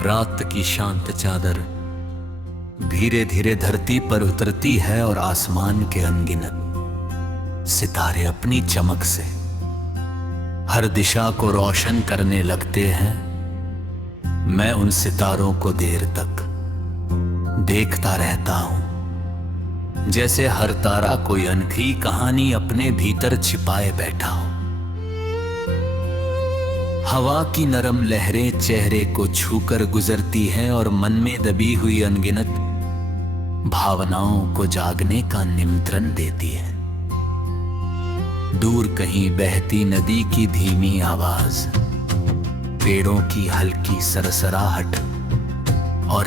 रात की शांत चादर धीरे धीरे धरती पर उतरती है और आसमान के अनगिनत सितारे अपनी चमक से हर दिशा को रोशन करने लगते हैं। मैं उन सितारों को देर तक देखता रहता हूं, जैसे हर तारा कोई अनोखी कहानी अपने भीतर छिपाए बैठा हो। हवा की नरम लहरें चेहरे को छूकर गुजरती हैं और मन में दबी हुई अनगिनत भावनाओं को जागने का निमंत्रण देती है। दूर कहीं बहती नदी की धीमी आवाज, पेड़ों की हल्की सरसराहट और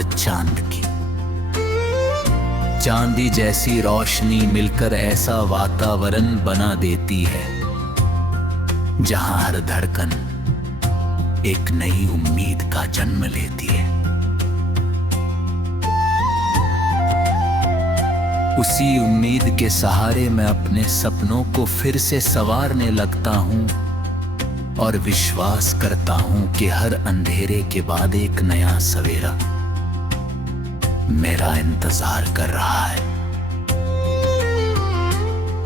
चांदी जैसी रोशनी मिलकर ऐसा वातावरण बना देती है जहां हर धड़कन एक नई उम्मीद का जन्म लेती है। उसी उम्मीद के सहारे मैं अपने सपनों को फिर से संवारने लगता हूं और विश्वास करता हूं कि हर अंधेरे के बाद एक नया सवेरा मेरा इंतजार कर रहा है।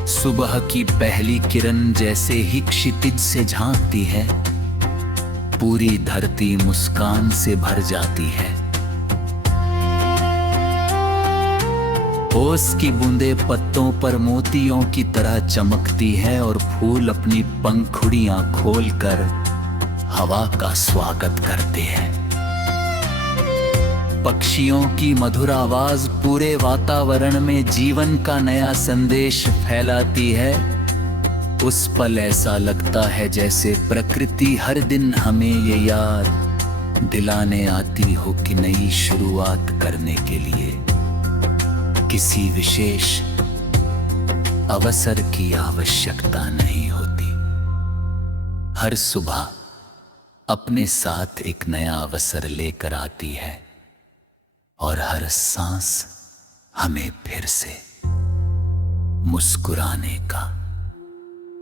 सुबह की पहली किरण जैसे ही क्षितिज से झांकती है, पूरी धरती मुस्कान से भर जाती है। ओस की बूंदें पत्तों पर मोतियों की तरह चमकती है और फूल अपनी पंखुड़ियां खोलकर हवा का स्वागत करते हैं। पक्षियों की मधुर आवाज पूरे वातावरण में जीवन का नया संदेश फैलाती है। उस पल ऐसा लगता है जैसे प्रकृति हर दिन हमें ये याद दिलाने आती हो कि नई शुरुआत करने के लिए किसी विशेष अवसर की आवश्यकता नहीं होती। हर सुबह अपने साथ एक नया अवसर लेकर आती है और हर सांस हमें फिर से मुस्कुराने का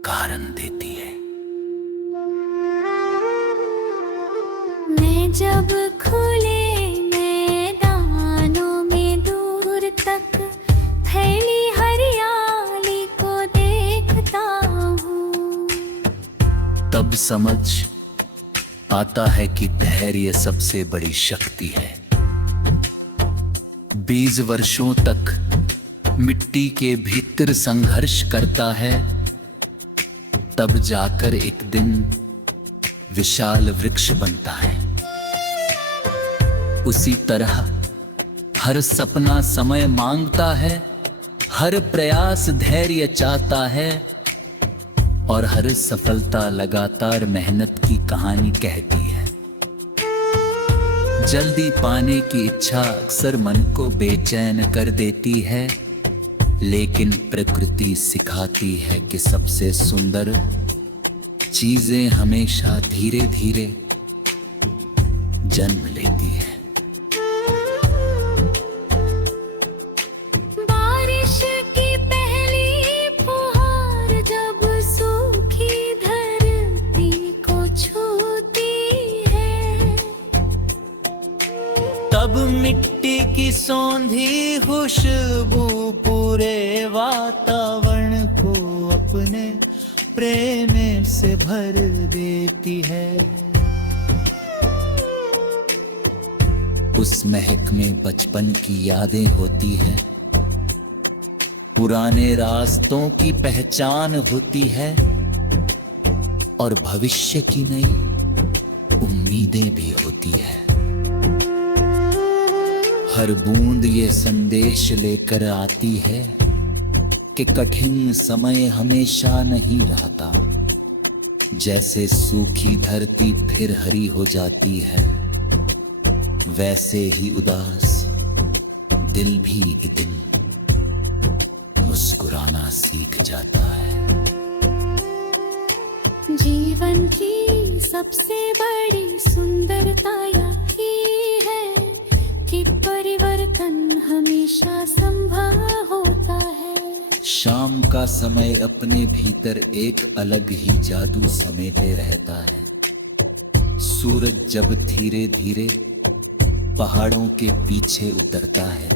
कारण देती है। मैं जब खुले मैदानों में दूर तक फैली हरियाली को देखता हूँ, तब समझ आता है कि धैर्य सबसे बड़ी शक्ति है। 20 वर्षों तक मिट्टी के भीतर संघर्ष करता है, तब जाकर एक दिन विशाल वृक्ष बनता है। उसी तरह हर सपना समय मांगता है, हर प्रयास धैर्य चाहता है और हर सफलता लगातार मेहनत की कहानी कहती है। जल्दी पाने की इच्छा अक्सर मन को बेचैन कर देती है, लेकिन प्रकृति सिखाती है कि सबसे सुंदर चीजें हमेशा धीरे धीरे जन्म लेती है। बारिश की पहली फुहार जब सूखी धरती को छूती है, तब मिट्टी की सौंधी खुशबू पूरे वातावरण को अपने प्रेम से भर देती है। उस महक में बचपन की यादें होती है, पुराने रास्तों की पहचान होती है और भविष्य की नई उम्मीदें भी होती है। हर बूंद ये संदेश लेकर आती है कि कठिन समय हमेशा नहीं रहता। जैसे सूखी धरती फिर हरी हो जाती है, वैसे ही उदास दिल भी एक दिन मुस्कुराना सीख जाता है। जीवन की सबसे बड़ी सुंदरता यही है कि परिवर्तन हमेशा संभव होता है। शाम का समय अपने भीतर एक अलग ही जादू समेटे रहता है। सूरज जब धीरे धीरे पहाड़ों के पीछे उतरता है,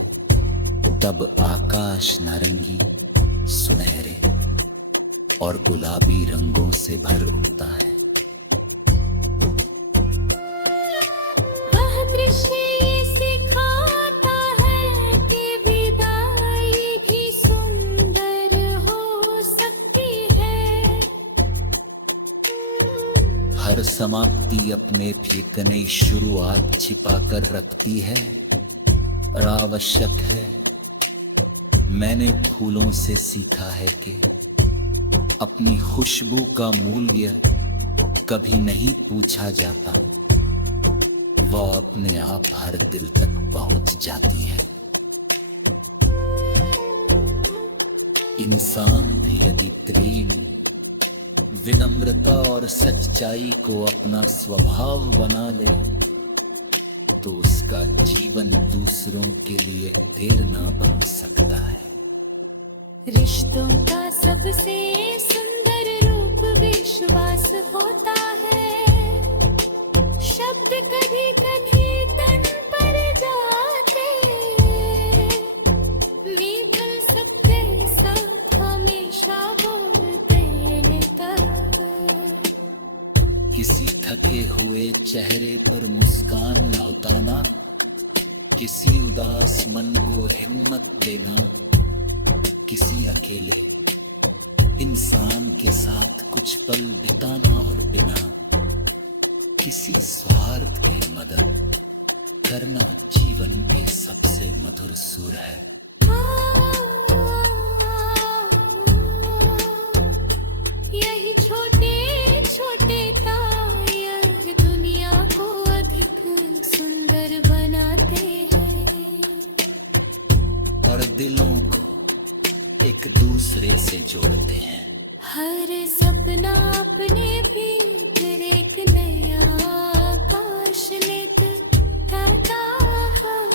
तब आकाश नारंगी, सुनहरे और गुलाबी रंगों से भर उठता है। वह दृश्य ये सिखाता है कि विदाई भी सुंदर हो सकती है। हर समाप्ति अपने एक नई शुरुआत छिपा कर रखती है और आवश्यक है। मैंने फूलों से सीखा है कि अपनी खुशबू का मूल्य कभी नहीं पूछा जाता, वो अपने आप हर दिल तक पहुंच जाती है। इंसान भी यदि प्रेम, विनम्रता और सच्चाई को अपना स्वभाव बना ले तो उसका जीवन दूसरों के लिए प्रेरणा बन सकता है। रिश्तों का सबसे सुंदर रूप विश्वास होता है। शब्द कभी कभी तन पर जाते, निकल सकते सब हमेशा बोलते तब। किसी थके हुए चेहरे पर मुस्कान लौटाना, किसी उदास मन को हिम्मत देना, किसी अकेले इंसान के साथ कुछ पल बिताना और बिना किसी स्वार्थ की मदद करना जीवन के सबसे मधुर सुर है। यही छोटे छोटे तारे दुनिया को अधिक सुंदर बनाते हैं और दिलों को एक दूसरे से जोड़ते हैं। हर सपना अपने भीतर एक नया आकाश लेकर आता है।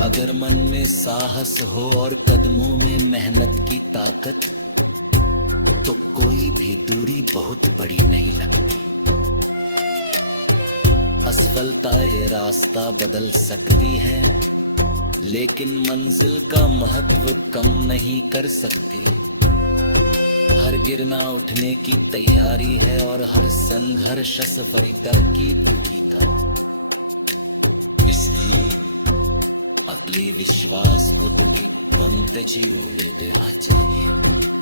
अगर मन में साहस हो और कदमों में मेहनत की ताकत, तो कोई भी दूरी बहुत बड़ी नहीं लगती। असफलता ये रास्ता बदल सकती है, लेकिन मंजिल का महत्व कम नहीं कर सकती। हर गिरना उठने की तैयारी है और हर संघर्ष सफरी तरकीब की था। इसलिए अगले विश्वास को तुम्हें पंत जी देना चाहिए।